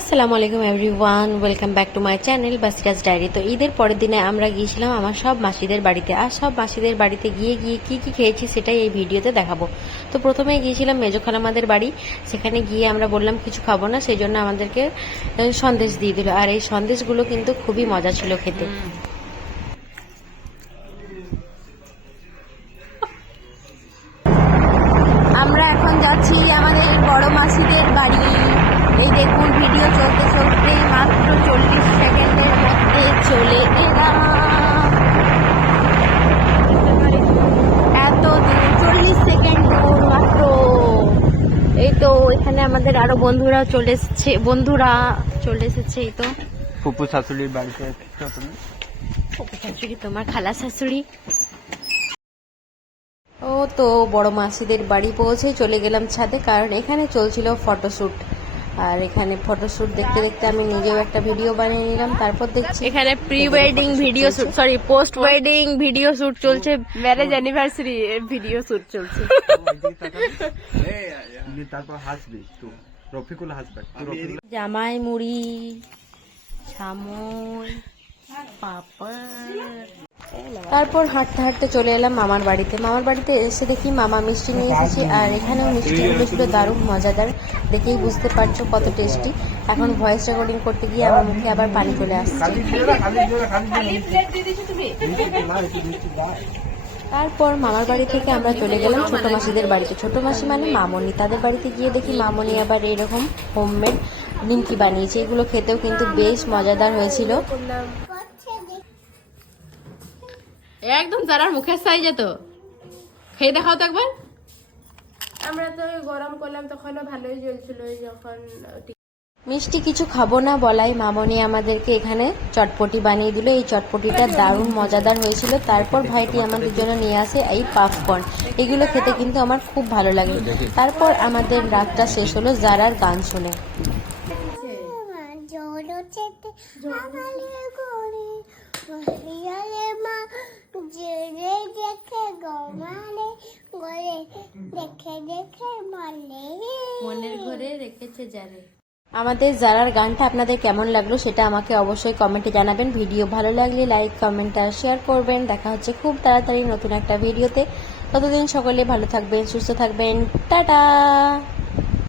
আসসালামু আলাইকুম everyone, welcome back to my channel Basiraj diary. তো ঈদের পরের দিনে আমরা গিয়েছিলাম আমার সব মাসিদের বাড়িতে। আর সব মাসিদের বাড়িতে গিয়ে কি কি খেয়েছি সেটাই এই ভিডিওতে দেখাবো। তো প্রথমে গিয়েছিলাম মেজো খালামাদের বাড়ি। সেখানে গিয়ে আমরা বললাম কিছু খাবো না, সেই জন্য আমাদেরকে সন্দেশ দিয়ে দিল। আর এই সন্দেশগুলো কিন্তু খুবই মজা ছিল খেতে। আমরা এখন যাচ্ছি আমাদের বড় মাসিদের বাড়ি। এই দেখুন, ভিডিও চলতে চলতে মাত্র 40 সেকেন্ডের মধ্যে চলে এলাম। এত দূর 40 সেকেন্ড দূর মাত্র। এই তো এখানে আমাদের আরো বন্ধুরা চলে এসেছে। এই তো ফুপু শাশুড়ির বাড়িতে। ফুপু শাশুড়ি তোমার খালা শাশুড়ি। ও তো বড় মাসিদের বাড়ি পৌঁছে চলে গেলাম ছাদে, কারণ এখানে চলছিল ফটোশুট। আর এখানে ফটোশুট দেখতে দেখতে আমি নিজেও একটা ভিডিও বানিয়ে নিলাম। তারপর দেখছি এখানে pre wedding video shoot, sorry post wedding video shoot চলছে, ম্যারেজ অ্যানিভার্সারি ভিডিও শুট চলছে। তারপর হাসবি তো, রফিকুল হাসবে। জামাই মুড়ি, সামন, পাপড়। তারপর হাঁটতে হাঁটতে চলে এলাম মামার বাড়িতে। মামার বাড়িতে এসে দেখি মামা মিষ্টি নিয়ে এসেছে, আর এখানেও মিষ্টিগুলো ছিল দারুণ মজাদার। দেখেই বুঝতে পারছো কত টেস্টি। এখন ভয়েস রেকর্ডিং করতে গিয়ে আমার মুখে আবার পানি চলে আসছে। তারপর মামার বাড়ি থেকে আমরা চলে গেলাম ছোট মাসিদের বাড়িতে। ছোট মাসি মানে মামনি। তাদের বাড়িতে গিয়ে দেখি মামনি আবার এরকম হোমমেড নিমকি বানিয়েছে। এগুলো খেতেও কিন্তু বেশ মজাদার হয়েছিল। একদম যারার মুখের সাইজ তো খেয়ে দেখাও তো একবার। আমরা তো গরম করলাম, তখনও ভালোই জ্বলছিল। যখন মিষ্টি কিছু খাবো না বলাই মামনি আমাদেরকে এখানে চটপটি বানিয়ে দিল। এই চটপটিটা দারুণ মজাদার হয়েছিল। তারপর ভাইটি আমাদের জন্য নিয়ে আসে এই পপকর্ন। এগুলো খেতে কিন্তু আমার খুব ভালো লাগে। তারপর আমাদের রাতটা শেষ হলো জারার গান শুনে। মনের ঘরে রেখেছে যারে। আমাদের জারার গানটা আপনাদের কেমন লাগলো সেটা আমাকে অবশ্যই কমেন্টে জানাবেন। ভিডিও ভালো লাগলে লাইক, কমেন্ট আর শেয়ার করবেন। দেখা হচ্ছে খুব তাড়াতাড়ি নতুন একটা ভিডিওতে। ততদিন সকলে ভালো থাকবেন, সুস্থ থাকবেন। টাটা।